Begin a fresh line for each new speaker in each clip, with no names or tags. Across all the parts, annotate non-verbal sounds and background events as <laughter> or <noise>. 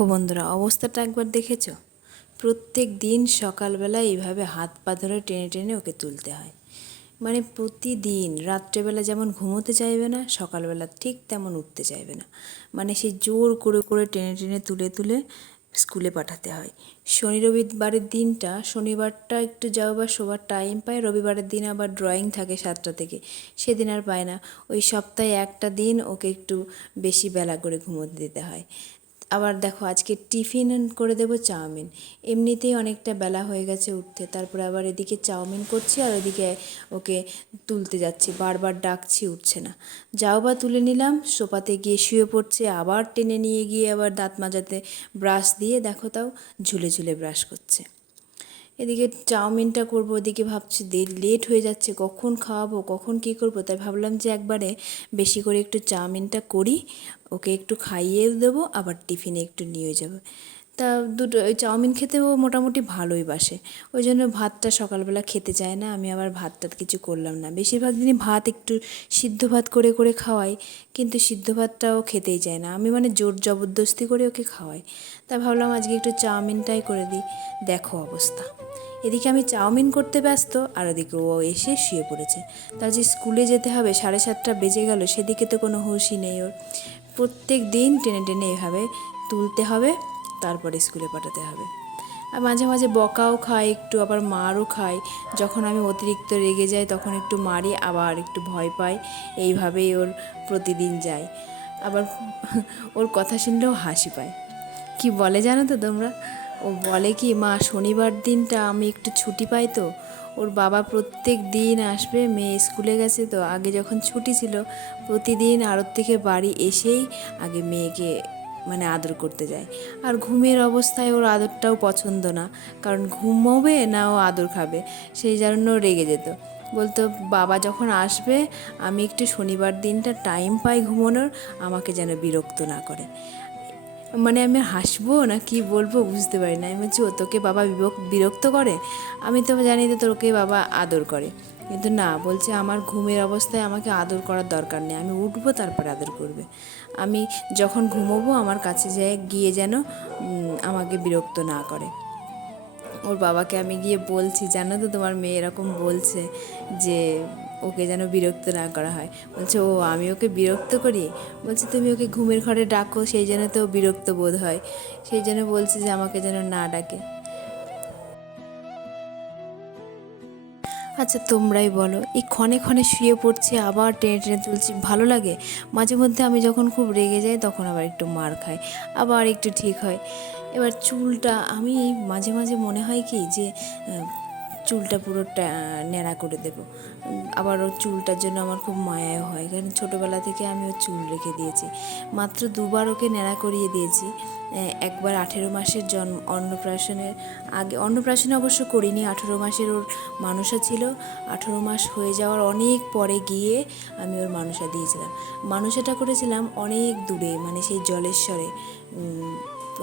দেখো বন্ধুরা, অবস্থাটা একবার দেখেছ? প্রত্যেক দিন সকালবেলা এইভাবে হাত পা ধরে টেনে টেনে ওকে তুলতে হয়। মানে প্রতিদিন রাত্রেবেলা যেমন ঘুমোতে চাইবে না, সকালবেলা ঠিক তেমন উঠতে চাইবে না। মানে সেই জোর করে করে টেনে টেনে তুলে তুলে স্কুলে পাঠাতে হয়। শনি রবিবারের দিনটা, শনিবারটা একটু যাও বা শোবার টাইম পায়, রবিবারের দিন আবার ড্রয়িং থাকে সাতটা থেকে, সেদিন আর পায় না। ওই সপ্তাহে একটা দিন ওকে একটু বেশি বেলা করে ঘুমোতে দিতে হয়। আবার দেখো আজকে টিফিন করে দেবো চাউমিন। এমনিতেই অনেকটা বেলা হয়ে গেছে উঠতে, তারপরে আবার এদিকে চাউমিন করছি আর ওদিকে ওকে তুলতে যাচ্ছি, বারবার ডাকছি উঠছে না। যাও বা তুলে নিলাম সোপাতে গিয়ে শুয়ে পড়ছে, আবার টেনে নিয়ে গিয়ে আবার দাঁত মাজাতে ব্রাশ দিয়ে দেখো তাও ঝুলে ঝুলে ব্রাশ করছে। এদিকে চাউমিনটা করব, ওদিকে ভাবছি লেট হয়ে যাচ্ছে, কখন খাওয়াবো, কখন কী করব? তাই ভাবলাম যে একবারে বেশি করে একটু চাউমিনটা করি, ওকে একটু খাইয়েও দেবো, আবার টিফিনে একটু নিয়ে যাবে। তা দুটো, ওই চাউমিন খেতেও মোটামুটি ভালোই বাসে। ওই জন্য ভাতটা সকালবেলা খেতে চায় না, আমি আবার ভাতটা কিছু করলাম না। বেশিরভাগ দিনই ভাত একটু সিদ্ধ ভাত করে করে খাওয়াই, কিন্তু সিদ্ধ ভাতটাও খেতেই চায় না। আমি মানে জোর জবরদস্তি করে ওকে খাওয়াই। তা ভাবলাম আজকে একটু চাউমিনটাই করে দিই। দেখো অবস্থা। এদিকে আমি চাউমিন করতে ব্যস্ত, আর ওদিকে ও এসে শুয়ে পড়েছে। তার যে স্কুলে যেতে হবে, সাড়ে সাতটা বেজে গেল, সেদিকে তো কোনো হুঁশই নেই ওর। প্রত্যেক দিন টেনে টেনে এভাবে তুলতে হবে। তারপরে স্কুলে পাঠাতে হবে। আর মাঝে মাঝে বকাও খায় একটু আবার মারও খায় যখন আমি অতিরিক্ত রেগে যাই, তখন একটু মারি, আবার একটু ভয় পাই। এইভাবেই ওর প্রতিদিন যায়। আবার ওর কথা শুনলেও হাসি পায়। কি বলে জানো তো তোমরা? ও বলে কি, মা, শনিবার দিনটা আমি একটু ছুটি পাই তো। ওর বাবা প্রত্যেক দিন আসবে, মেয়ে স্কুলে গেছে তো। আগে যখন ছুটি ছিল, প্রতিদিন আড়ত থেকে বাড়ি এসেই আগে মেয়েকে মানে আদর করতে যায়। আর ঘুমের অবস্থায় ওর আদরটাও পছন্দ না। কারণ ঘুমোবে না ও আদর খাবে। সেই জন্য রেগে যেত। বলতো, বাবা যখন আসবে, আমি একটু শনিবার দিনটা টাইম পাই ঘুমানোর। আমাকে যেন বিরক্ত না করে। মানে আমি হাসবো না কি বলব বুঝতে পারি না। আমি বলছি, ও তোকে বাবা বিরক্ত করে? আমি তো জানি যে তোকে বাবা আদর করে। কিন্তু না, বলছে আমার ঘুমের অবস্থায় আমাকে আদর করার দরকার নেই, আমি উঠবো তারপরে আদর করবে। আমি যখন ঘুমোবো আমার কাছে যায়, গিয়ে যেন আমাকে বিরক্ত না করে। ওর বাবাকে আমি গিয়ে বলছি, জানো তো তোমার মেয়ে এরকম বলছে যে, ওকে যেন বিরক্ত না করা হয়। বলছে, ও, আমি ওকে বিরক্ত করি? বলছে, তুমি ওকে ঘুমের ঘরে ডাকো, সেই জন্য তো বিরক্ত বোধ হয়। সেই জন্য বলছে যে, আমাকে যেন না ডাকে। আচ্ছা তোমরাই বলো। এই ক্ষণে ক্ষণে শুয়ে পড়ছি, আবার টেনে টেনে তুলছি, ভালো লাগে? মাঝে মধ্যে আমি যখন খুব রেগে যাই, তখন আবার একটু মার খাই, আবার একটু ঠিক হয়। এবার চুলটা, আমি মাঝে মাঝে মনে হয় কি যে চুলটা পুরো ন্যাড়া করে দেব। আবার ওর চুলটার জন্য আমার খুব মায়াও হয়, কারণ ছোটোবেলা থেকে আমি ওর চুল রেখে দিয়েছি। মাত্র দুবার ওকে ন্যাড়া করিয়ে দিয়েছি। একবার আঠেরো মাসের জন্ম, অন্নপ্রাশনের আগে, অন্নপ্রাশনে অবশ্য করিনি, আঠেরো মাসের ওর মানুষা ছিল। আঠেরো মাস হয়ে যাওয়ার অনেক পরে গিয়ে আমি ওর মানুষা দিয়েছিলাম। মানুষাটা করেছিলাম অনেক দূরে মানে সেই জলেশ্বরে।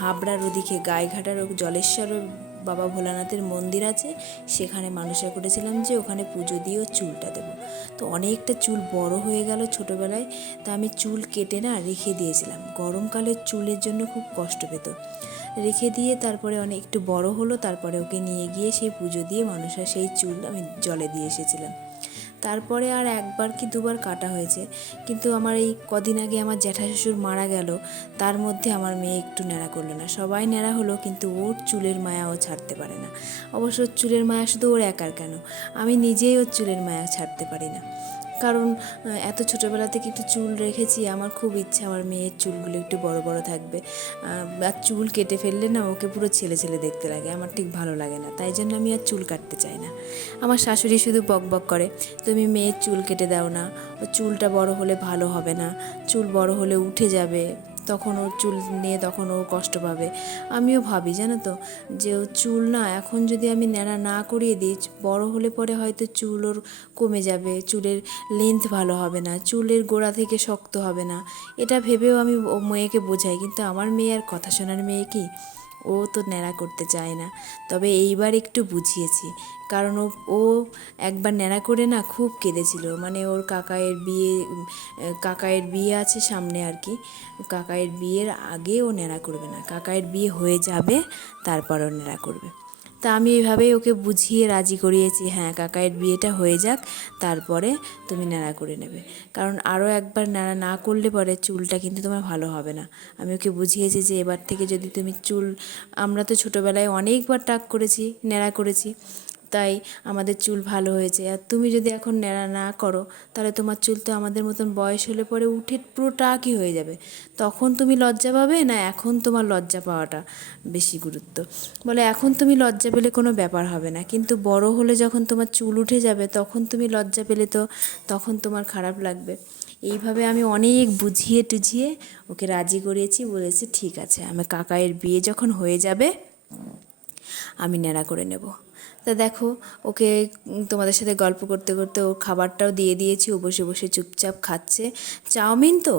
হাবড়ার ওদিকে গায়েঘাটার জলেশ্বর বাবা ভোলানাথের মন্দির আছে, সেখানে মানুষের করেছিলাম যে ওখানে পুজো দিয়েও চুলটা দেবো। তো অনেকটা চুল বড় হয়ে গেল ছোটোবেলায়, তা আমি চুল কেটে না রেখে দিয়েছিলাম। গরমকালে চুলের জন্য খুব কষ্ট পেত। রেখে দিয়ে তারপরে অনেক একটু বড় হলো, তারপরে ওকে নিয়ে গিয়ে সেই পুজো দিয়ে মানুষের সেই চুল আমি জলে দিয়ে এসেছিলাম। তারপরে আর একবার কি দুবার কাটা হয়েছে। কিন্তু আমার এই কদিন আগে আমার জ্যাঠা শ্বশুর মারা গেল, তার মধ্যে আমার মেয়ে একটু ন্যাড়া করল না। সবাই ন্যাড়া হলো, কিন্তু ওর চুলের মায়া ও ছাড়তে পারে না। অবশ্য চুলের মায়া শুধু ওর একার কেন? আমি নিজেই ওর চুলের মায়া ছাড়তে পারি না। কারণ এত ছোটোবেলা থেকে একটু চুল রেখেছি, আমার খুব ইচ্ছা আমার মেয়ের চুলগুলো একটু বড় বড় থাকবে। আর চুল কেটে ফেললে না ওকে পুরো ছেলে ছেলে দেখতে লাগে, আমার ঠিক ভালো লাগে না, তাই জন্য আমি আর চুল কাটতে চাই না। আমার শাশুড়ি শুধু বক বক করে, তুমি মেয়ের চুল কেটে দাও না চুলটা বড় হলে ভালো হবে না, চুল বড় হলে উঠে যাবে। তখন ওর চুল নিয়ে তখন ও কষ্ট পাবে। আমিও ভাবি, জানো তো, যে ও চুল না, এখন যদি আমি ন্যাড়া না করিয়ে দিই, বড় হলে পরে হয়তো চুল ওর কমে যাবে, চুলের লেন্থ ভালো হবে না, চুলের গোড়া থেকে শক্ত হবে না। এটা ভেবেও আমি মেয়েকে বোঝাই, কিন্তু আমার মেয়ে আর কথা শোনার মেয়ে কি? ও তো ন্যাড়া করতে চায় না। তবে এইবার একটু বুঝিয়েছি। কারণ ও ও একবার ন্যাড়া করে না খুব কেঁদেছিল। মানে ওর কাকায়ের বিয়ে কাকায়ের বিয়ে আছে সামনে আর কি। কাকায়ের বিয়ের আগে ও ন্যাড়া করবে না। কাকায়ের বিয়ে হয়ে যাবে, তারপর ও ন্যাড়া করবে। তা আমি এইভাবেই ওকে বুঝিয়ে রাজি করিয়েছি হ্যাঁ কাকায়ের বিয়েটা হয়ে যাক, তারপরে তুমি নাড়া করে নেবে। কারণ আরও একবার নাড়া না করলে পরে চুলটা কিন্তু তোমার ভালো হবে না। আমি ওকে বুঝিয়েছি যে এবার থেকে যদি তুমি চুল, আমরা তো ছোটোবেলায় অনেকবার টাক করেছি, নেড়া করেছি। তাই আমাদের চুল ভালো হয়েছে। আর তুমি যদি এখন ন্যাড়া না করো, তাহলে তোমার চুল তো আমাদের মতন বয়স হলে পরে উঠে পুরো টাকই হয়ে যাবে? তখন তুমি লজ্জা পাবে না এখন তোমার লজ্জা পাওয়াটা বেশি গুরুত্ব? বলে, এখন তুমি লজ্জা পেলে কোনো ব্যাপার হবে না। কিন্তু বড় হলে যখন তোমার চুল উঠে যাবে, তখন তুমি লজ্জা পেলে তো তখন তোমার খারাপ লাগবে। এইভাবে আমি অনেক বুঝিয়ে টুঝিয়ে ওকে রাজি করিয়েছি, বলেছি, ঠিক আছে আমি কাকায়ের বিয়ে যখন হয়ে যাবে, আমি ন্যাড়া করে নেব। তা দেখো, ওকে তোমাদের সাথে গল্প করতে করতে ওর খাবারটাও দিয়ে দিয়েছি, ও বসে বসে চুপচাপ খাচ্ছে। চাউমিন তো,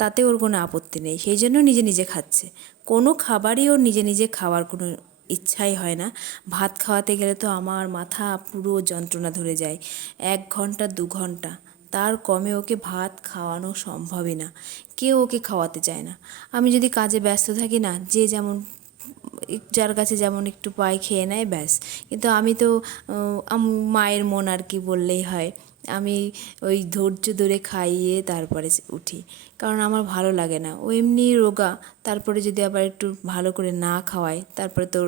তাতে ওর কোনো আপত্তি নেই, সেই জন্য নিজে নিজে খাচ্ছে। কোনো খাবারই ওর নিজে নিজে খাওয়ার কোনো ইচ্ছাই হয় না। ভাত খাওয়াতে গেলে তো আমার মাথা পুরো যন্ত্রণা ধরে যায়, এক ঘণ্টা, দু ঘণ্টা। তার কমে ওকে ভাত খাওয়ানো সম্ভবই না। কেউ ওকে খাওয়াতে চায় না। আমি যদি কাজে ব্যস্ত থাকি না, যে যেমন যার কাছে যেমন একটু পায় খেয়ে নেয়, ব্যাস। কিন্তু আমি তো মায়ের মন আর কি বললেই হয়। আমি ওই ধৈর্য ধরে খাইয়ে তারপরে উঠি। কারণ আমার ভালো লাগে না। ও এমনি রোগা, তারপরে যদি আবার একটু ভালো করে না খাওয়াই তারপরে তোর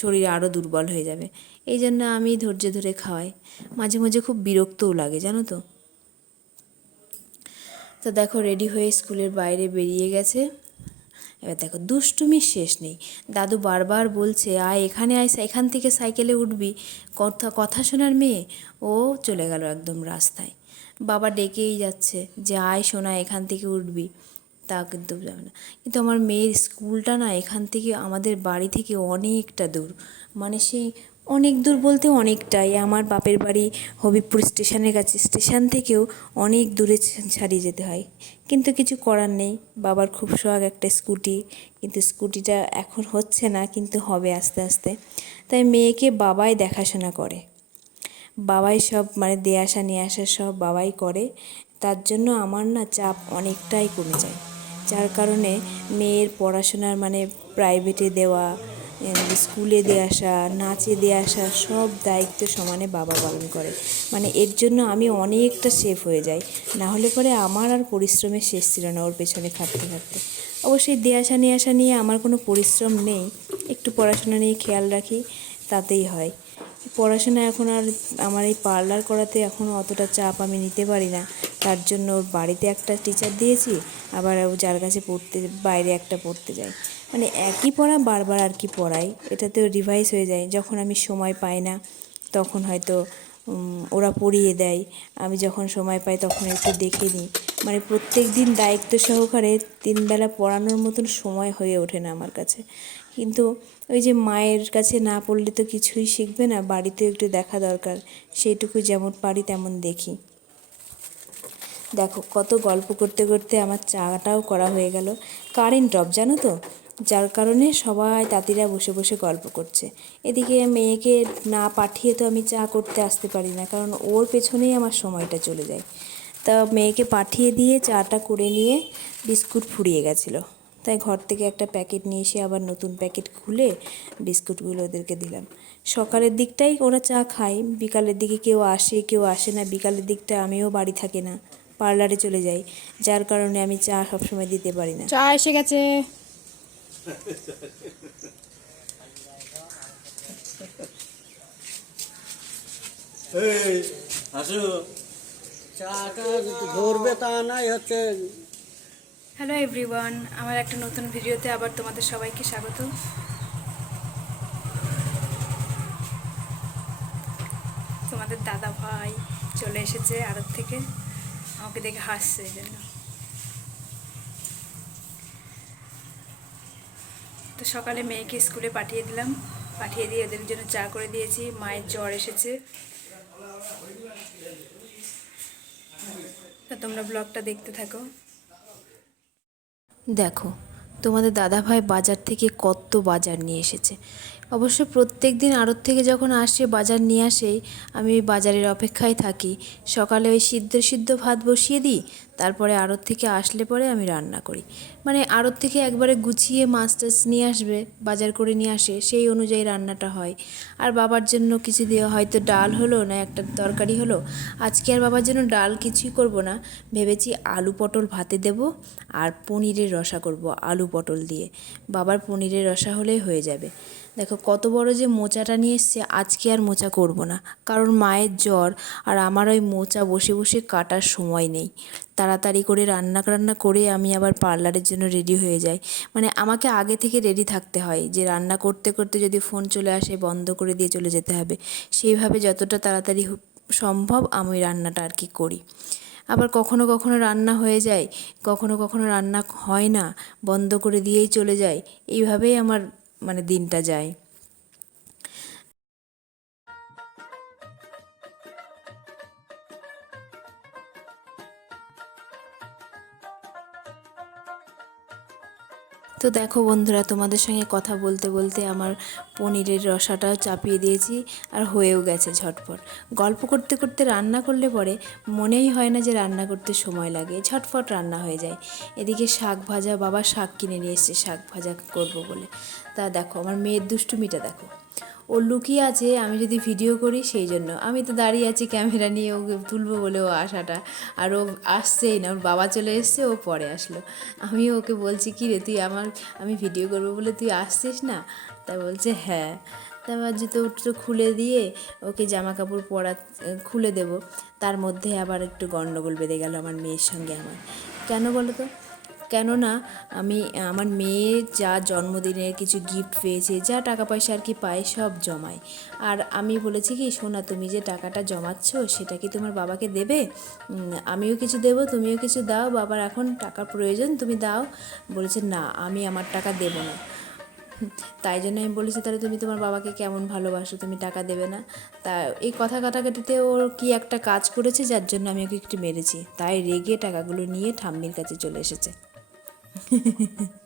শরীর আরও দুর্বল হয়ে যাবে। এই জন্য আমি ধৈর্য ধরে খাওয়াই। মাঝে মাঝে খুব বিরক্তও লাগে, জানো তো? তো দেখো রেডি হয়ে স্কুলের বাইরে বেরিয়ে গেছে। এবার দেখো, দুষ্টুমির শেষ নেই। দাদু বারবার বলছে, আয় এখানে আয় এখান থেকে সাইকেলে উঠবি। কথা কথা শোনার মেয়ে, ও চলে গেল একদম রাস্তায়। বাবা ডেকেই যাচ্ছে, যে আয় শোনা এখান থেকে উঠবি। তা কিন্তু যাবে না। কিন্তু আমার মেয়ের স্কুলটা না এখান থেকে, আমাদের বাড়ি থেকে অনেকটা দূর। মানে সেই অনেক দূর বলতে অনেকটাই। আমার বাপের বাড়ি হবিবপুর স্টেশনের কাছে। স্টেশন থেকেও অনেক দূরে ছাড়িয়ে যেতে হয়। কিন্তু কিছু করার নেই। বাবার খুব শখ একটা স্কুটি। কিন্তু স্কুটিটা এখন হচ্ছে না, কিন্তু হবে আস্তে আস্তে। তাই মেয়েকে বাবাই দেখাশোনা করে। বাবাই সব মানে দিয়ে আসা, নিয়ে আসা সব বাবাই করে। তার জন্য আমার না চাপ অনেকটাই কমে যায়। যার কারণে মেয়ের পড়াশোনার মানে প্রাইভেটে দেওয়া স্কুলে দিয়ে আসা, নাচে দিয়ে আসা, সব দায়িত্ব সমানে বাবা পালন করে। মানে এর জন্য আমি অনেকটা সেফ হয়ে যাই। না হলে পরে আমার আর পরিশ্রমের শেষ ছিল না ওর পেছনে খাটতে খাটতে। অবশ্যই দিয়ে আসা, নিয়ে আসা নিয়ে আমার কোনো পরিশ্রম নেই। একটু পড়াশোনা নিয়ে খেয়াল রাখি, তাতেই হয়। পড়াশোনা এখন আর আমার এই পার্লার করাতে এখন অতটা চাপ আমি নিতে পারি না। তার জন্য বাড়িতে একটা টিচার দিয়েছি, আবার ও যার কাছে পড়তে, বাইরে একটা পড়তে যায়। মানে একই পড়া বারবার আর কি পড়াই, এটাতেও রিভাইস হয়ে যায়। যখন আমি সময় পাই না, তখন হয়তো ওরা পড়িয়ে দেয়। আমি যখন সময় পাই, তখন একটু দেখে নিই। মানে প্রত্যেক দিন দায়িত্ব সহকারে তিনবেলা পড়ানোর মতন সময় হয়ে ওঠে না আমার কাছে। কিন্তু ওই যে মায়ের কাছে না পড়লে তো কিছুই শিখবে না, বাড়িতেও একটু দেখা দরকার। সেইটুকু যেমন পারি তেমন দেখি। দেখো, কত গল্প করতে করতে আমার চাটাও করা হয়ে গেল। কারেন্ট অফ, জানো তো? যার কারণে সবাই তাঁতিরা বসে বসে গল্প করছে। এদিকে মেয়েকে না পাঠিয়ে তো আমি চা করতে আসতে পারি না, কারণ ওর পেছনেই আমার সময়টা চলে যায়। তা মেয়েকে পাঠিয়ে দিয়ে চাটা করে নিয়ে বিস্কুট ফুরিয়ে গেছিল। তাই ঘর থেকে একটা প্যাকেট নিয়ে এসে আবার নতুন প্যাকেট খুলে বিস্কুটগুলো ওদেরকে দিলাম। সকালের দিকটাই ওরা চা খায়, বিকালের দিকে কেউ আসে কেউ আসে না, বিকালের দিকটা আমিও বাড়ি থাকি না, পার্লারে চলে যাই, যার কারণে আমি চা সবসময় দিতে পারি না।
চা এসে গেছে।
এই আসো
চাটা ধরবে তা নাই হচ্ছে।
হ্যালো এভরিওয়ান আমার একটা নতুন ভিডিওতে আবার তোমাদের সবাইকে স্বাগত। তোমাদের দাদা ভাই চলে এসেছে আড়ত থেকে আমাকে দেখে হাসছে এই জন্য। তো সকালে মেয়েকে স্কুলে পাঠিয়ে দিলাম। পাঠিয়ে দিয়ে ওদের জন্য চা করে দিয়েছি। মায়ের জ্বর এসেছে। তোমরা ব্লগটা দেখতে থাকো।
দেখো, তোমাদের দাদাভাই বাজার থেকে কত বাজার নিয়ে এসেছে। অবশ্য প্রত্যেক দিন আড়ত থেকে যখন আসে, বাজার নিয়ে আসে আমি বাজারের অপেক্ষায় থাকি। সকালে ওই সিদ্ধ সিদ্ধ ভাত বসিয়ে দিই, তারপরে আড়ত থেকে আসলে পরে আমি রান্না করি। মানে আড়ত থেকে একবারে গুছিয়ে মাছ টাছ নিয়ে আসবে, বাজার করে নিয়ে আসে, সেই অনুযায়ী রান্নাটা হয়। আর বাবার জন্য কিছু দিয়ে হয়তো ডাল হলো না, একটা তরকারি হলো। আজকে আর বাবার জন্য ডাল কিছুই করব না। ভেবেছি আলু পটল ভাতে দেব আর পনিরের রসা করব আলু পটল দিয়ে। বাবার পনিরের রসা হলেই হয়ে যাবে। দেখো কত বড় যে মোচাটা নিয়ে এসছে, আজকে আর মোচা করব না। কারণ মায়ের জ্বর আর আমার ওই মোচা বসে বসে কাটার সময় নেই। তাড়াতাড়ি করে রান্না টান্না করে আমি আবার পার্লারের জন্য রেডি হয়ে যাই। মানে আমাকে আগে থেকে রেডি থাকতে হয় যে রান্না করতে করতে যদি ফোন চলে আসে, বন্ধ করে দিয়ে চলে যেতে হবে। সেইভাবে যতটা তাড়াতাড়ি সম্ভব আমি রান্নাটা আর কি করি। আবার কখনো কখনো রান্না হয়ে যায়, কখনো কখনো রান্না হয় না, বন্ধ করে দিয়েই চলে যায়। এইভাবেই আমার মানে দিনটা যায়। তো দেখো বন্ধুরা, তোমাদের সঙ্গে কথা বলতে বলতে আমার পনিরের রসাটাও চাপিয়ে দিয়েছি আর হয়েও গেছে ঝটফট গল্প করতে করতে রান্না করলে পরে মনেই হয় না যে রান্না করতে সময় লাগে ঝটফট রান্না হয়ে যায়। এদিকে শাক ভাজা, বাবা শাক কিনে নিয়ে এসছে, শাক ভাজা করব বলে। তা দেখো, আমার মেয়ের দুষ্টুমিটা দেখো। ও লুকিয়ে আছে, আমি যদি ভিডিও করি সেই জন্য। আমি তো দাঁড়িয়ে আছি ক্যামেরা নিয়ে, ওকে তুলবো বলে ও আসাটা। আর ও আসছেই না, ওর বাবা চলে এসছে, ও পরে আসলো। আমি ওকে বলছি, কি রে, তুই আমার, আমি ভিডিও করব বলে তুই আসছিস না? তা বলছে হ্যাঁ। তারপর জুতো উটো খুলে দিয়ে ওকে জামা কাপড় পরা, খুলে দেব। তার মধ্যে আবার একটু গণ্ডগোল বেঁধে গেল আমার মেয়ের সঙ্গে আমার। কেন বলো তো? কেননা আমি, আমার মেয়ে যা জন্মদিনের কিছু গিফট পেয়েছে, যা টাকা পয়সা আর কি পায় সব জমায়। আর আমি বলেছি কি শোনা তুমি যে টাকাটা জমাচ্ছ, সেটা কি তোমার বাবাকে দেবে? আমিও কিছু দেবো, তুমিও কিছু দাও, বাবার এখন টাকার প্রয়োজন, তুমি দাও। বলেছে, না, আমি আমার টাকা দেবো না। তাই জন্য আমি বলেছি, তাহলে তুমি তোমার বাবাকে কেমন ভালোবাসো? তুমি টাকা দেবে না। তা এই কথা কাটাকাটিতে ওর কি একটা কাজ করেছে, যার জন্য আমি ওকে একটু মেরেছি। তাই রেগে টাকাগুলো নিয়ে ঠাম্মির কাছে চলে এসেছে। <laughs>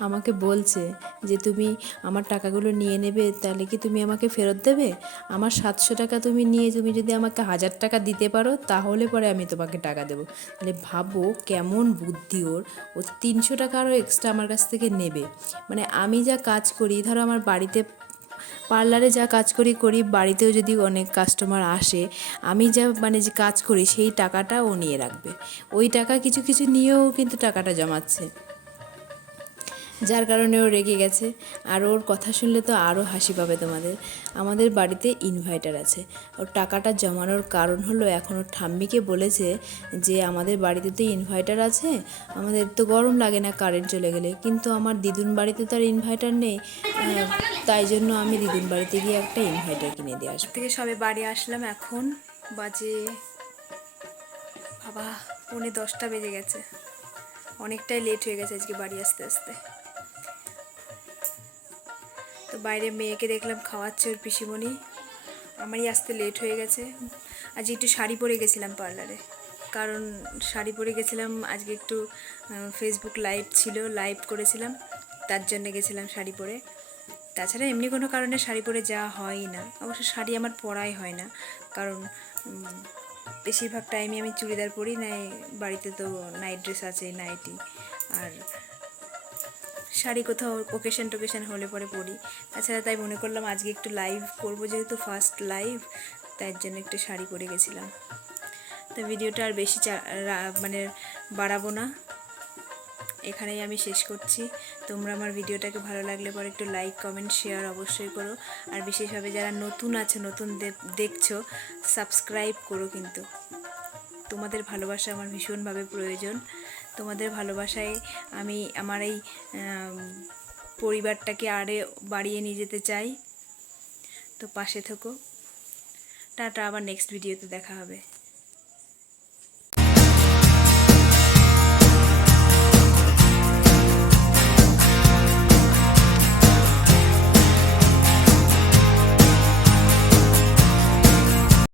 আমাকে বলছে যে তুমি আমার টাকাগুলো নিয়ে নেবে, তাহলে কি তুমি আমাকে ফেরত দেবে? আমার সাতশো টাকা তুমি নিয়ে, তুমি যদি আমাকে হাজার টাকা দিতে পারো, তাহলে পরে আমি তোমাকে টাকা দেবো। তাহলে ভাবো কেমন বুদ্ধি ওর। ও তিনশো টাকা আরও এক্সট্রা আমার কাছ থেকে নেবে। মানে আমি যা কাজ করি, ধরো আমার বাড়িতে পার্লারে যা কাজ করি করি, বাড়িতেও যদি অনেক কাস্টমার আসে, আমি যা মানে যে কাজ করি, সেই টাকাটা ও নিয়ে রাখবে। ওই টাকা কিছু কিছু নিয়েও কিন্তু টাকাটা জমাচ্ছে। যার কারণে ও রেগে গেছে। আর ওর কথা শুনলে তো আরও হাসি পাবে তোমাদের। আমাদের বাড়িতে ইনভার্টার আছে। ওর টাকাটা জমানোর কারণ হলো এখন ওর ঠাম্মিকে বলেছে যে, আমাদের বাড়িতে তো ইনভার্টার আছে। আমাদের তো গরম লাগে না কারেন্ট চলে গেলে। কিন্তু আমার দিদুন বাড়িতে তো আর ইনভার্টার নেই। তাই জন্য আমি দিদুন বাড়িতে গিয়ে একটা ইনভার্টার কিনে দিয়ে আসব।
থেকে সবে বাড়ি আসলাম এখন। বাজে, বাবা, পৌনে দশটা বেজে গেছে। অনেকটাই লেট হয়ে গেছে আজকে বাড়ি আসতে আসতে। তো বাইরে মেয়েকে দেখলাম খাওয়াচ্ছে ওর পিসিমণি। আমারই আসতে লেট হয়ে গেছে। আজ একটু শাড়ি পরে গেছিলাম পার্লারে কারণ শাড়ি পরে গেছিলাম, আজকে একটু ফেসবুক লাইভ ছিল লাইভ করেছিলাম। তার জন্য গেছিলাম শাড়ি পরে। তাছাড়া এমনি কোনো কারণে শাড়ি পরে যাওয়া হয় না। অবশ্য শাড়ি আমার পরাই হয় না। কারণ বেশিরভাগ টাইমে আমি চুড়িদার পরি, নাই, বাড়িতে তো নাইট ড্রেস আছে নাইটি আর শাড়ি কোথাও ওকেশন টোকেশন হলে পরে পরি। তাছাড়া তাই মনে করলাম আজকে একটু লাইভ করব যেহেতু ফার্স্ট লাইভ তার জন্য একটু শাড়ি পরে গেছিলাম। তো ভিডিওটা আর বেশি মানে বাড়াবো না। এখানেই আমি শেষ করছি। তোমরা আমার ভিডিওটাকে ভালো লাগলে পরে একটু লাইক কমেন্ট শেয়ার অবশ্যই করো। আর বিশেষভাবে যারা নতুন আছে, নতুন দেখছ সাবস্ক্রাইব করো কিন্তু। তোমাদের ভালোবাসা আমার ভীষণভাবে প্রয়োজন। তোমাদের ভালোবাসায় আমি আমার এই পরিবারটাকে আরে বাড়িয়ে নিয়ে যেতে চাই। তো পাশে থেকো। টাটা, আবার নেক্সট ভিডিওতে দেখা হবে।